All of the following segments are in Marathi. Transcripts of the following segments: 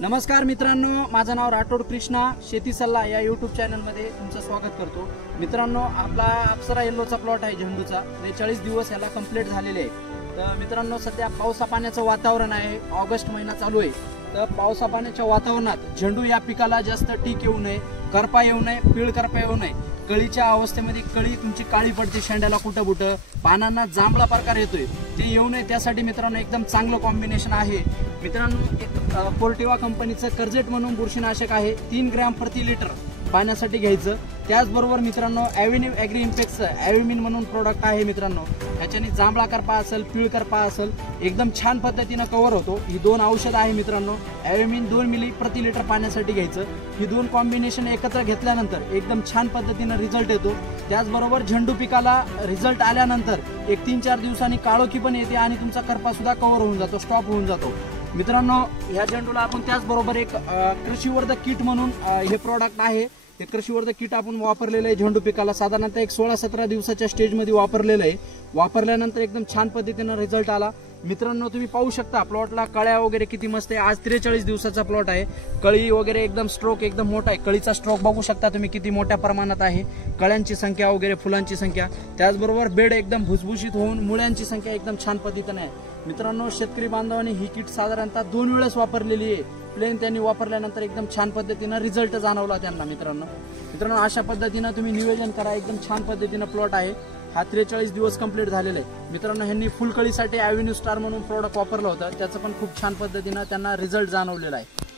नमस्कार मित्रांनो, माझं नाव राठोड कृष्णा शेती सल्ला या यूट्यूब चॅनलमध्ये तुमचं स्वागत करतो। मित्रांनो, आपला अप्सरा येल्लोचा प्लॉट आहे झेंडूचा। 43 दिवस याला कंप्लीट झालेले आहे। तर मित्रांनो, सध्या पावसा पाण्याचं वातावरण आहे, ऑगस्ट महिना चालू आहे। तर पावसा पाण्याच्या वातावरणात झेंडू या पिकाला जास्त टीक येऊ नये, करपा येऊ नये, पीळ करपा येऊ नये, कळीच्या अवस्थेमध्ये कळी तुमची काळी पडते, शेंड्याला कुठं कुठं, पानांना जांभळा प्रकार येतोय, ते येऊ नये त्यासाठी मित्रांनो एकदम चांगलं कॉम्बिनेशन आहे। मित्रांनो, एक पोर्टिवा कंपनीचं कर्जेट म्हणून बुरशीनाशक आहे, 3 ग्रॅम प्रति लिटर पाण्यासाठी घ्यायचं। त्याचबरोबर मित्रांनो, ॲव्हेन्यू ॲग्री इम्पॅक्टचं ॲव्हिमिन म्हणून प्रोडक्ट आहे मित्रांनो। ह्याच्याने जांभळा करपा असेल, पीळ करपा असेल, एकदम छान पद्धतीनं कव्हर होतो। ही 2 औषध आहे मित्रांनो। ॲव्हेमिन 2 मिली प्रति लिटर पाण्यासाठी घ्यायचं। ही 2 कॉम्बिनेशन एकत्र घेतल्यानंतर एकदम छान पद्धतीनं रिझल्ट येतो। त्याचबरोबर झेंडू पिकाला रिझल्ट आल्यानंतर एक 3-4 दिवसांनी काळोखी पण येते आणि तुमचा करपा सुद्धा कव्हर होऊन जातो, स्टॉप होऊन जातो। मित्रांनो, या झेंडूला आपण त्याचबरोबर एक कृषीवर्धक किट म्हणून हे प्रोडक्ट आहे, हे कृषीवर्धक किट आपण वापरलेलं आहे झेंडू पिकाला। साधारणतः एक 16-17 दिवसाच्या स्टेजमध्ये वापरलेलं आहे। वापरल्यानंतर एकदम छान पद्धतीनं रिझल्ट आला। मित्रांनो, तुम्ही पाहू शकता प्लॉटला कळ्या वगैरे किती मस्त आहे। आज 43 दिवसाचा प्लॉट आहे। कळी वगैरे एकदम स्ट्रोक एकदम मोठा आहे, कळीचा स्ट्रोक बघू शकता तुम्ही किती मोठ्या प्रमाणात आहे, कळ्यांची संख्या वगैरे, फुलांची संख्या, त्याचबरोबर बेड एकदम भुसभुशीत होऊन मुळ्यांची संख्या एकदम छान पद्धतीने आहे। मित्रांनो, शेतकरी बांधवांनी ही किट साधारणतः 2 वेळेस वापरलेली आहे। प्लेन त्यांनी वापरल्यानंतर एकदम छान पद्धतीनं रिझल्ट जाणवला त्यांना। मित्रांनो, अशा पद्धतीनं तुम्ही नियोजन करा, एकदम छान पद्धतीनं प्लॉट आहे। हा 43 दिवस कंप्लीट झालेला आहे। मित्रांनो, ह्यांनी फुलकळीसाठी ॲव्हेन्यू स्टार म्हणून प्रोडक्ट वापरलं होतं, त्याचं पण खूप छान पद्धतीनं त्यांना रिझल्ट जाणवलेला आहे।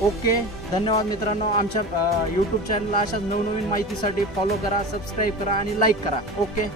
ओके, धन्यवाद मित्रांनो। आमच्या यूट्यूब चॅनलला अशाच नवनवीन माहितीसाठी फॉलो करा, सबस्क्राईब करा आणि लाईक करा। ओके।